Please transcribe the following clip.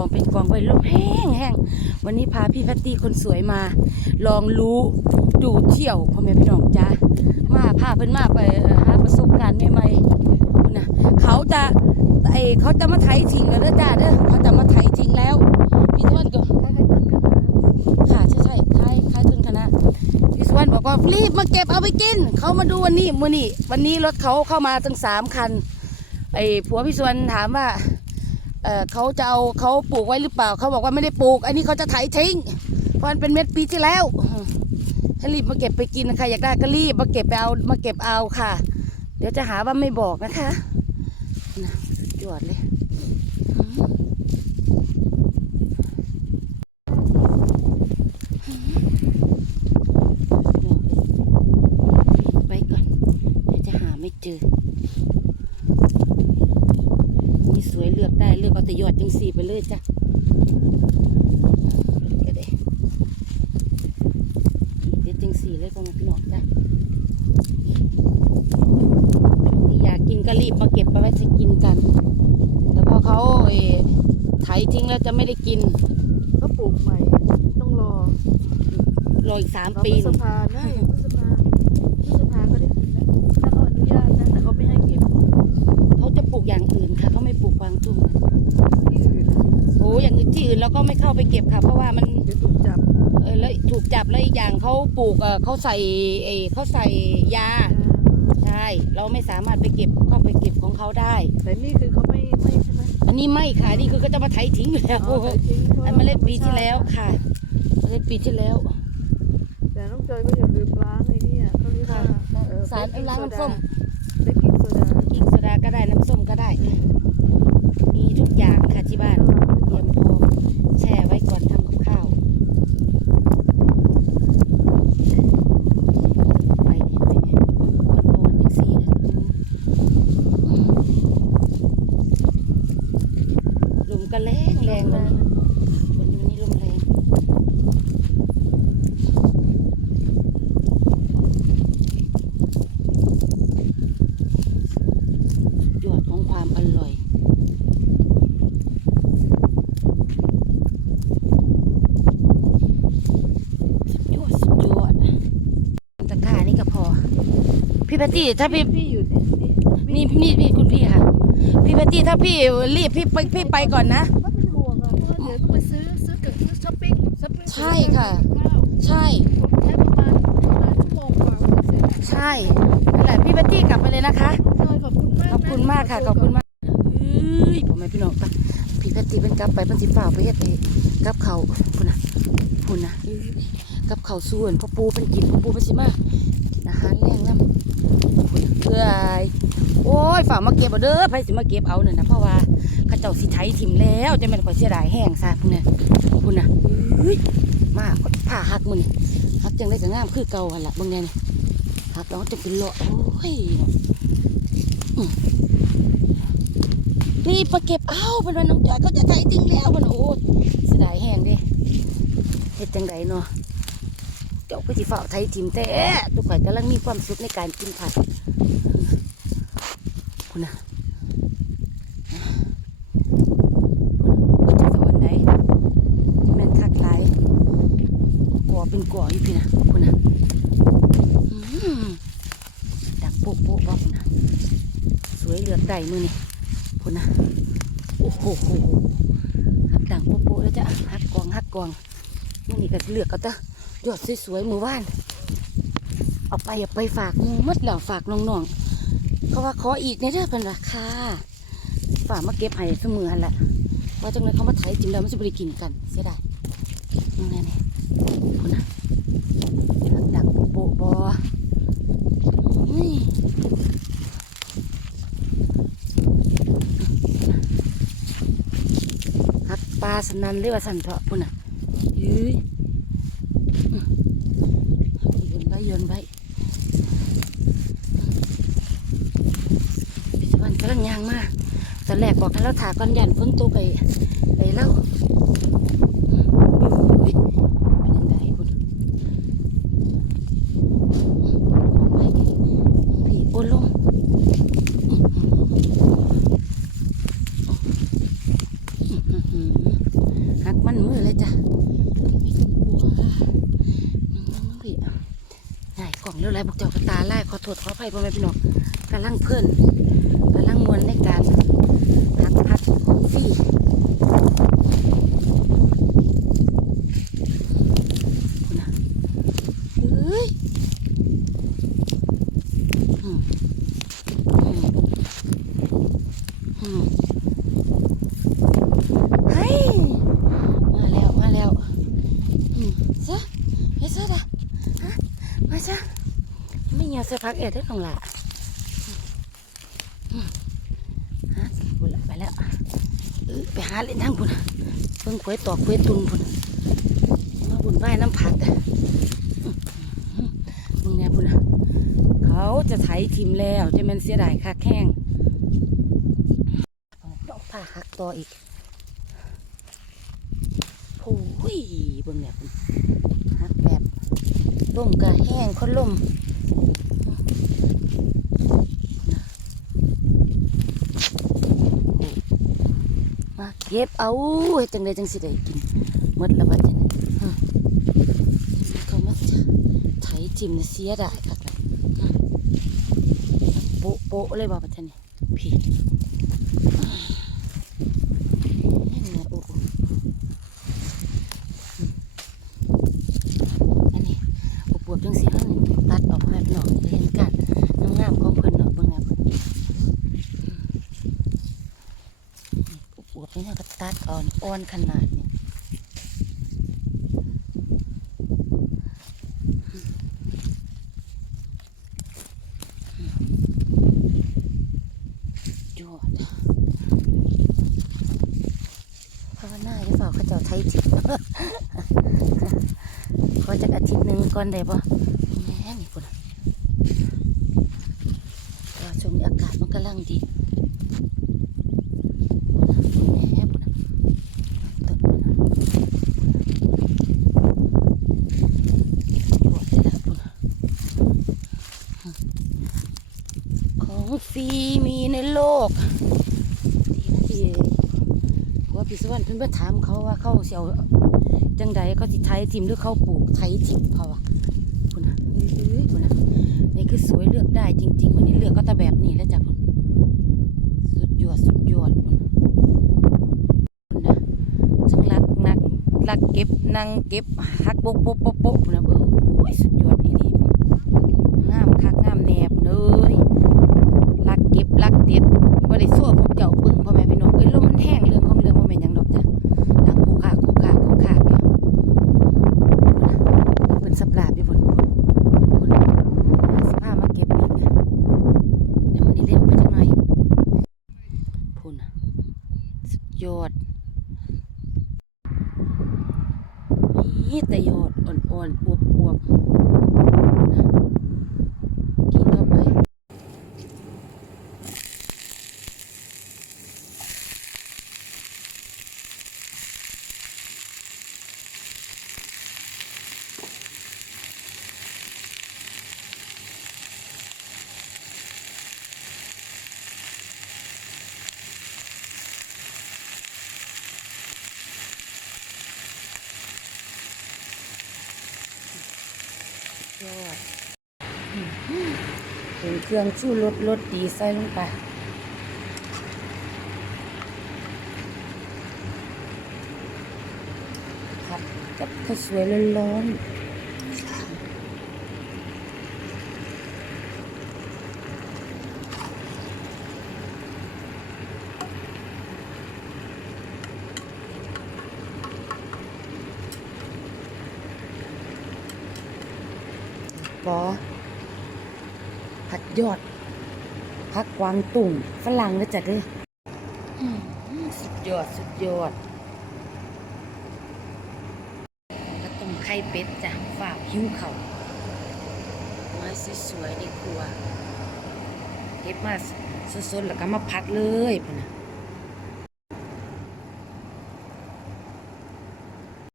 องเป็นกองไว้ลมแห้งแห้งวันนี้พาพี่แพตตี้คนสวยมา ลองรู้ดูเที่ยวพ่อแม่พี่น้องจ้ามาพาเพิ่นมาไปหาประสบการณ์ใหม่ๆนะเขาจะไอเขาจะมาไถทิ้งแล้วเด้อจ้าเด้อเขาจะมาไถทิ้งแล้ว พี่ทวนก็ค่ะใช่ใช่คล้ายคล้ายต้นคณะพี่สวรรณบอกว่ารีบมาเก็บเอาไปกิน เขามาดูวันนี้มื่อนี้วันนี้รถเขาเข้ามาตั้งสามคันไอผัวพี่สวรรณถามว่า เเขาจะเอาเขาปลูกไว้หรือเปล่า เขาบอกว่าไม่ได้ปลูก อันนี้เขาจะไถทิ้ง เพราะมันเป็นเม็ดปีที่แล้วให้รีบมาเก็บไปกินใครอยากได้ก็รีบมาเก็บไปเอามาเก็บเอาค่ะ เดี๋ยวจะหาว่าไม่บอกนะคะนะสุดยอดเลยไว้ก่อนเดี๋ยวจะหาไม่เจอ นี่สวยเลือกได้เลือกเอาแต่ยอดจังสีไปเลยจ้ะก็ได้เด็ดจังสีเลยพ่อแม่พี่น้องจ้ะนี่อยากกินก็รีบมาเก็บไปไว้จะกินกัน แล้วพอเขาเอ่อไถทิ้งแล้วจะไม่ได้กิน ก็ปลูกใหม่ ต้องรอ รออีกสามรอปีพฤษภาได้พฤ อย่างอื่นค่ะเขาไม่ปลูกกวางตุ้งที่อื่นอะโอ้อย่างอื่นที่อื่นเราก็ไม่เข้าไปเก็บค่ะ เพราะว่ามันเดี๋ยวถูกจับเออแล้วถูกจับแล้วอีกอย่างเขาปลูกเออเขาใส่เออเขาใส่ยาใช่เราไม่สามารถไปเก็บเข้าไปเก็บของเขาได้ แต่นี่คือเขาไม่ไม่ใช่ไหมอันนี้ไม่ค่ะนี่คือเขาจะมาไถทิ้งอยู่แล้วอ๋อแต่ทิ้งพราะอันเมล็ดปีที่แล้วค่ะเมล็ดปีที่แล้ว แต่น้องจอยก็อย่าลืมล้างไอ้เนี่ยเขาเรียกว่าเอ่อสารล้างน้ำส้มเบกกิ้งโซดากิ งโซดาก็ได้น้ำส้มก็ได้ มีทุกอย่างค่ะที่บ้านเตรียมพร้อมแช่ไว้ก่อนทำกับข้าวไปเนี่ยไปเนี่ยอ่อนๆอย่างสี่นะอืมลมก็แรงแรงเลยวันนี้ลมแรง ยอดของความอร่อย สุดยอดสุดยอดตะกร้านี่ก็พอ พี่แพตตี้ถ้าพี่พี่อยู่ที่นี่นี่นี่นี่คุณพี่ค่ะ พี่แพตตี้ถ้าพี่รีบพี่ไปพี่ไปก่อนนะ ก็เป็นห่วงอะเพราะว่าเดี๋ยวต้องไปซื้อซื้อกับซื้อช้อปปิ้งช้อปปิ้งใช่ค่ะข้าวใช่ ใช้ประมาณประมาณชั่วโมงกว่าก็เสร็จใช่นั่นแหละพี่แพตตี้กลับไปเลยนะคะจ อยขอบคุณมากขอบคุณมากค่ะขอบคุณมากเอ้ยพ่อแม่พี่น้องไปพี่แพตตี้เป็นกลับไปเป็นสิฝ่าวไปเฮ็ดเองกับเขาวพุ่นนะพุ่นนะเอ้ยกับเขาวส่วนพ่อปูเป็นกินพ่อปูเป็นสิมากินอาหารแรงน้ำพุ่นน่ะเพื่อไอ้โอ้ยฝ่ากมาเก็บเอาเด้อไผสิมาเก็บเอาเนี่ยนะเพราะว่าเข้าเจ้าสิไถถิ่มแล้วจะเป็นข่อยเสียดายแห้งซะพุ่นน่ะพุ่นน่ะเอ้ยมาผ่าหักมันหักจังได้ก็งามคือเก่าหั่นล่ะเบิ่งแน่นี่หักแล้วจะเป็นเลาะโอ้ย รีบมาเก็บเอ้าเพิ่นว่าน้องจอยเขาจะไถทิ้งแล้วพนโอ้เสียดายแห้งด้เฮ็ดจังไดเนาะเจ้าก็สิเฝ้าไถทิมแต่ทุกข่อยกำลังมีความสุขในการกินผัดคุณนะคว่าจะสอนไหนจะแม่นคักหลายก่อเป็นก่ออยู่พี่นะคุณน่ะอืมดังโป๊ะโป๊ะว่าคุณน่ะสวยเหลือก ได้มือนี่คุณนะโอ้โหหักดังโป๊ะแล้วจ้ะหักกองหักกองนี่นี่ก็เลือกก็จะยอดสวยๆมือว่านเอาไปเอาไปฝากมูหมดแล้วฝากน้องๆเขาว่าขออีกในเด้อเป็นราคาฝากมาเก็บให้เสมอแหละว่าจังเลยเขามาไถจริงแล้วมันจะบริกินกันเสียดายนี่นี่นี่คุณนะหักดังโป๊ะบอนี่ หักปลาสนันเรียกว่าสันเถาะพุ่นอะยื้ยอื้อโยนไว้โยนไว้พิศวันกำลังยางมากตอนแรกบอกให้เราถาก่อนยันฝนตัวไปไปเล่าอุ้ยเป็นยังไงคุณไปพี่โอนลงอื้อหืออื้อหือ มันมือเลยจ้ะไม่ต้องกลัวมึงมึงมึงพี่ง่ายกล่องเร็วไรพวกเจ้ากระตาไล่ขอโทษขออภัยพ่อแม่พี่น้องกำลังเพื่อนกำลังมวนในการหักพัดของฟรีคุณนะเอ้ยอืมอืมอืมเฮ้ยมาแล้วมาแล้วอืมซะเฮ้ยซะดะฮะมาซะไม่เหี่ ยวเสื้อพักเอ็ดได้ของละฮะบุญละไปแล้วเออไปหาเล่นทางบุญเพิ่งควยตอกควยตุนบุญมาบุญไหว้น้ำผักมึงเนี่ยบุญเขาจะไถทิมแล้วจะมันเสียดายค่าแข้งต้องผ่าหักต่ออีกโอ้ยเบิ่งเนี่ยคุณฮักแบบล่มกะแห้งคนล่ม มาเก็บเอาเฮ็ดจังไดจังสิได้กินหมดแล้วบัดนี้ฮะเขามาไถจิ้มเนี่ยเสียดายคักเลยฮะโปะโปะเลยบ่บัดนี้พี่นี่เนี่ยโอ้โอ้ อันนี้อบอวบจังสีเขานี่ตัดออกให้พี่น้องได้เห็นกันงามๆของเพิ่นเนาะเบิ่งแนวเพิ่นนี่อบอ วบนี่ก็ตัดเอ่อนอ่อนขนาดนี้ยอดภาะว่าหน้าจะเปล่าเขาเจ้าไทยจิตขอจากอาทิตย์หนึ่งก่อนได้ปะแม่นี่ปุ่นช่วงนี้อากาศมันกำลังดีปุ่นแม่ปุ่นต้นปุ่นปวดเลยละปุ่น ดีมีในโลกดีนะที่ว่าพี่สวรรค์เพิ่นไปถามเขาว่าเขาเสียวจังใดเขาสิไทยทิมหรือเขาปลูกไทยทิมเขาอะคุณนะคุณนะนี่คือสวยเลือกได้จริง ๆ วันนี้เลือกก็แต่แบบนี้แล้วจ้ะคุณสุดยอดสุดยอดคุณคุณนะจังรักนักรักเก็บนั่งเก็บหักโปกโปกโปกโปกคุณนะเออโอ้ยสุดยอดอีนี่งามคักงามแนบเอ้อยรักเก็บรักเด็ดบ่ได้ซั่วพวกเจ้าเบิ่งพ่อแม่พี่น้องเอ้ยลมมันแห้งเรื่องของเรื่องบ่แม่นหยังดอกจ้ะทางกูขากูขากูขาอยู่ เป็นสับลาบอยู่บนบนสภามาเก็บนี่นะเดี๋ยวมันนี่เล่มไปจังหน่อยพุ่นน่ะสุดยอดนี่ แต่ยอดอ่อนๆอวบๆนะกินเข้าไปยอด เป็นเครื่องชูรสรสดีใส่ลงไปผัดกับข้าวสวยร้อนๆปอ ยอดพักกวางตุ่งฝรั่งนะจัดเลยอื้อสุดยอด สุดยอดแล้วต้มไข่เป็ดจ้ะฝากหิ้วเขาไม้สวยๆในครัว เก็บมาสดๆแล้วก็มาพัดเลยพุ่นนะ